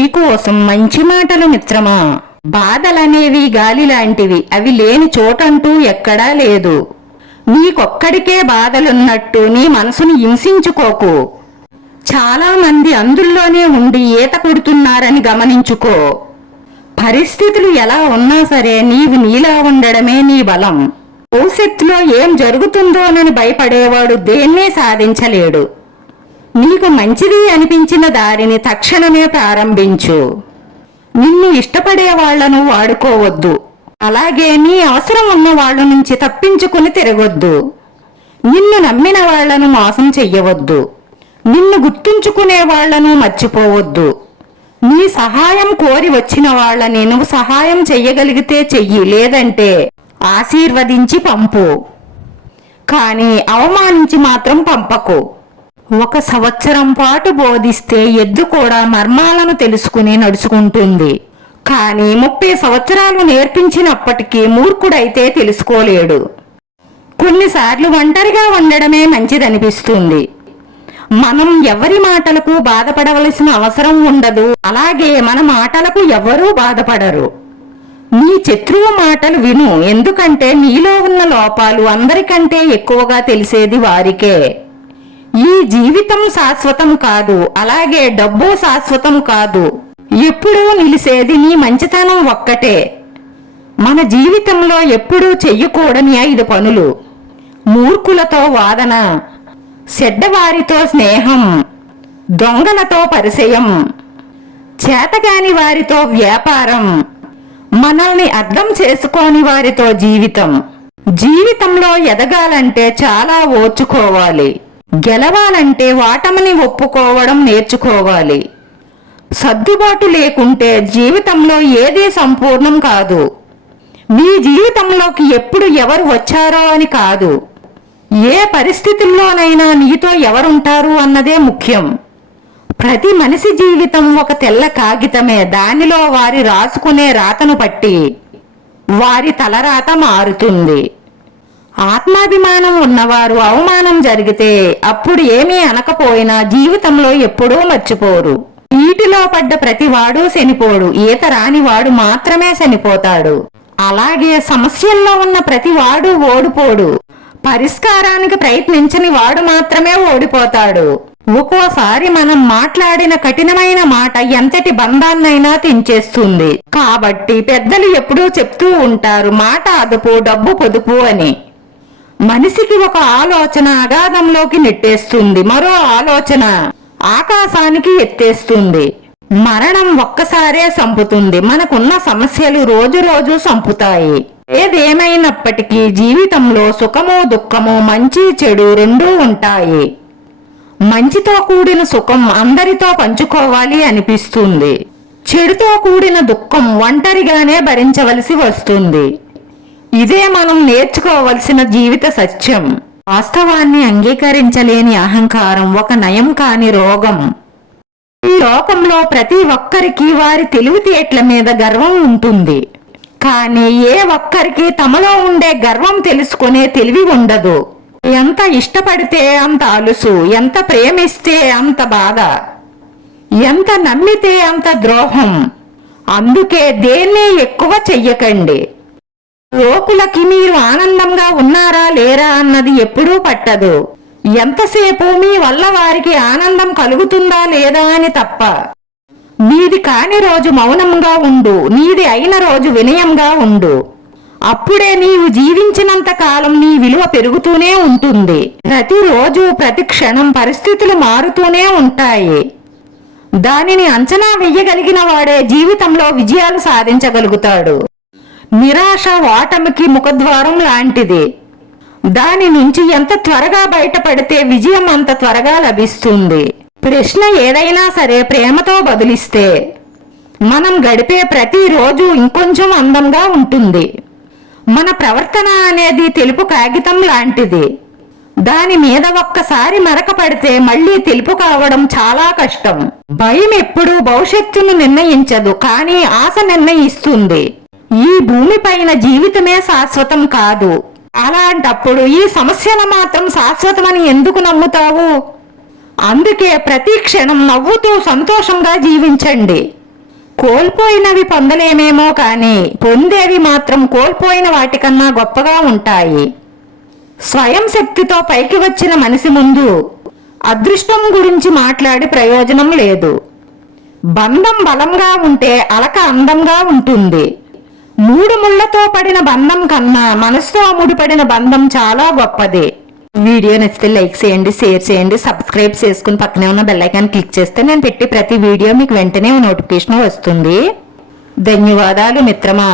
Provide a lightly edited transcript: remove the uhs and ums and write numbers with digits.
నీకోసం మంచి మాటలు మిత్రమా. బాధలనేవి గాలి లాంటివి, అవి లేని చోటంటూ ఎక్కడా లేదు. నీకొక్కడికే బాధలున్నట్టు నీ మనసును హింసించుకోకు. చాలా మంది అందుల్లోనే ఉండి ఈత కొడుతున్నారని గమనించుకో. పరిస్థితులు ఎలా ఉన్నా సరే నీవు నీలా ఉండడమే నీ బలం. భవిష్యత్తులో ఏం జరుగుతుందోనని భయపడేవాడు దేన్నే సాధించలేడు. నీకు మంచిది అనిపించిన దారిని తక్షణమే ప్రారంభించు. నిన్ను ఇష్టపడే వాళ్లను వాడుకోవద్దు, అలాగే నీ అవసరం ఉన్న వాళ్ళ నుంచి తప్పించుకుని తిరగొద్దు. నిన్ను నమ్మిన వాళ్లను మోసం చెయ్యవద్దు, నిన్ను గుర్తుంచుకునే వాళ్లను మర్చిపోవద్దు. నీ సహాయం కోరి వచ్చిన వాళ్ళని నువ్వు సహాయం చెయ్యగలిగితే చెయ్యి, లేదంటే ఆశీర్వదించి పంపు, కానీ అవమానించి మాత్రం పంపకు. 1 సంవత్సరం పాటు బోధిస్తే ఎద్దు కూడా మర్మాలను తెలుసుకుని నడుచుకుంటుంది, కానీ 30 సంవత్సరాలు నేర్పించినప్పటికీ మూర్ఖుడైతే తెలుసుకోలేడు. కొన్నిసార్లు ఒంటరిగా ఉండడమే మంచిదనిపిస్తుంది. మనం ఎవరి మాటలకు బాధపడవలసిన అవసరం ఉండదు, అలాగే మన మాటలకు ఎవరూ బాధపడరు. నీ శత్రువు మాటలు విను, ఎందుకంటే నీలో ఉన్న లోపాలు అందరికంటే ఎక్కువగా తెలిసేది వారికే. ఈ జీవితం శాశ్వతం కాదు, అలాగే డబ్బు శాశ్వతం కాదు. ఎప్పుడూ నిలిసేది నీ మంచితనం ఒక్కటే. మన జీవితంలో ఎప్పుడూ చెయ్యకూడని 5 పనులు: మూర్ఖులతో వాదన, చెడ్డవారితో స్నేహం, దొంగలతో పరిచయం, చేతగాని వారితో వ్యాపారం, మనల్ని అర్థం చేసుకోని వారితో జీవితం. జీవితంలో ఎదగాలంటే చాలా ఓర్చుకోవాలి, గెలవాలంటే వాటమిని ఒప్పుకోవడం నేర్చుకోవాలి. సర్దుబాటు లేకుంటే జీవితంలో ఏదీ సంపూర్ణం కాదు. మీ జీవితంలోకి ఎప్పుడు ఎవరు వచ్చారో అని కాదు, ఏ పరిస్థితుల్లోనైనా నీతో ఎవరుంటారు అన్నదే ముఖ్యం. ప్రతి మనిషి జీవితం ఒక తెల్ల కాగితమే, దానిలో వారి రాసుకునే రాతను బట్టి వారి తలరాత మారుతుంది. ఆత్మాభిమానం ఉన్నవారు అవమానం జరిగితే అప్పుడు ఏమీ అనకపోయినా జీవితంలో ఎప్పుడూ మర్చిపోరు. నీటిలో పడ్డ ప్రతివాడు చనిపోడు, ఈత రానివాడు మాత్రమే చనిపోతాడు. అలాగే సమస్యల్లో ఉన్న ప్రతివాడు ఓడిపోడు, పరిష్కారానికి ప్రయత్నించని వాడు మాత్రమే ఓడిపోతాడు. ఒక్కోసారి మనం మాట్లాడిన కఠినమైన మాట ఎంతటి బంధాన్నైనా తెంచేస్తుంది. కాబట్టి పెద్దలు ఎప్పుడూ చెప్తూ ఉంటారు, మాట అదుపు డబ్బు పొదుపు అని. మనిషికి ఒక ఆలోచన అగాధంలోకి నెట్టేస్తుంది, మరో ఆలోచన ఆకాశానికి ఎత్తేస్తుంది. మరణం ఒక్కసారే చంపుతుంది, మనకున్న సమస్యలు రోజు రోజు చంపుతాయి. ఏదేమైనప్పటికీ జీవితంలో సుఖము దుఃఖము, మంచి చెడు రెండూ ఉంటాయి. మంచితో కూడిన సుఖం అందరితో పంచుకోవాలి అనిపిస్తుంది, చెడుతో కూడిన దుఃఖం ఒంటరిగానే భరించవలసి వస్తుంది. ఇదే మనం నేర్చుకోవలసిన జీవిత సత్యం. వాస్తవాన్ని అంగీకరించలేని అహంకారం ఒక నయం కాని రోగం. ఈ లోకంలో ప్రతి ఒక్కరికి వారి తెలివితేటల మీద గర్వం ఉంటుంది, కానీ ఏ ఒక్కరికి తమలో ఉండే గర్వం తెలుసుకునే తెలివి ఉండదు. ఎంత ఇష్టపడితే అంత అలుసు, ఎంత ప్రేమిస్తే అంత బాధ, ఎంత నమ్మితే అంత ద్రోహం. అందుకే దేన్ని ఎక్కువ చెయ్యకండి. లోకులకి మీరు ఆనందంగా ఉన్నారా లేరా అన్నది ఎప్పుడూ పట్టదు, ఎంతసేపు మీ వల్ల వారికి ఆనందం కలుగుతుందా లేదా అని తప్ప. నీది కాని రోజు మౌనంగా ఉండు, నీది అయిన రోజు వినయంగా ఉండు. అప్పుడే నీవు జీవించినంత కాలం నీ విలువ పెరుగుతూనే ఉంటుంది. ప్రతిరోజు ప్రతి క్షణం పరిస్థితులు మారుతూనే ఉంటాయి. దానిని అంచనా వెయ్యగలిగిన వాడే జీవితంలో విజయాలు సాధించగలుగుతాడు. నిరాశ ఓటమికి ముఖద్వారం లాంటిది. దాని నుంచి ఎంత త్వరగా బయటపడితే విజయం అంత త్వరగా లభిస్తుంది. ప్రశ్న ఏదైనా సరే ప్రేమతో బదులిస్తే మనం గడిపే ప్రతిరోజు ఇంకొంచెం అందంగా ఉంటుంది. మన ప్రవర్తన అనేది తెలుపు కాగితం లాంటిది. దాని మీద ఒక్కసారి మరక పడితే మళ్ళీ తెలుపు కావడం చాలా కష్టం. భయం ఎప్పుడూ భవిష్యత్తును నిర్ణయించదు, కానీ ఆశ నిర్ణయిస్తుంది. ఈ భూమిపైన జీవితమే శాశ్వతం కాదు. అలాంటప్పుడు ఈ సమస్యను మాత్రం శాశ్వతమని ఎందుకు నమ్ముతావు? అందుకే ప్రతి క్షణం నవ్వుతూ సంతోషంగా జీవించండి. కోల్పోయినవి పొందలేమేమో కానీ పొందేవి మాత్రం కోల్పోయిన వాటికన్నా గొప్పగా ఉంటాయి. స్వయం శక్తితో పైకి వచ్చిన మనిషి ముందు అదృష్టం గురించి మాట్లాడి ప్రయోజనం లేదు. బంధం బలంగా ఉంటే అలక అందంగా ఉంటుంది. 3 ముళ్లతో పడిన బంధం కన్నా మనసుతో ముడిపడిన బంధం చాలా గొప్పది. వీడియో నచ్చితే లైక్ చేయండి, షేర్ చేయండి, సబ్స్క్రైబ్ చేసుకుని పక్కనే ఉన్న బెల్ ఐకాన్ క్లిక్ చేస్తే నేను పెట్టే ప్రతి వీడియో మీకు వెంటనే నోటిఫికేషన్ వస్తుంది. ధన్యవాదాలు మిత్రమా.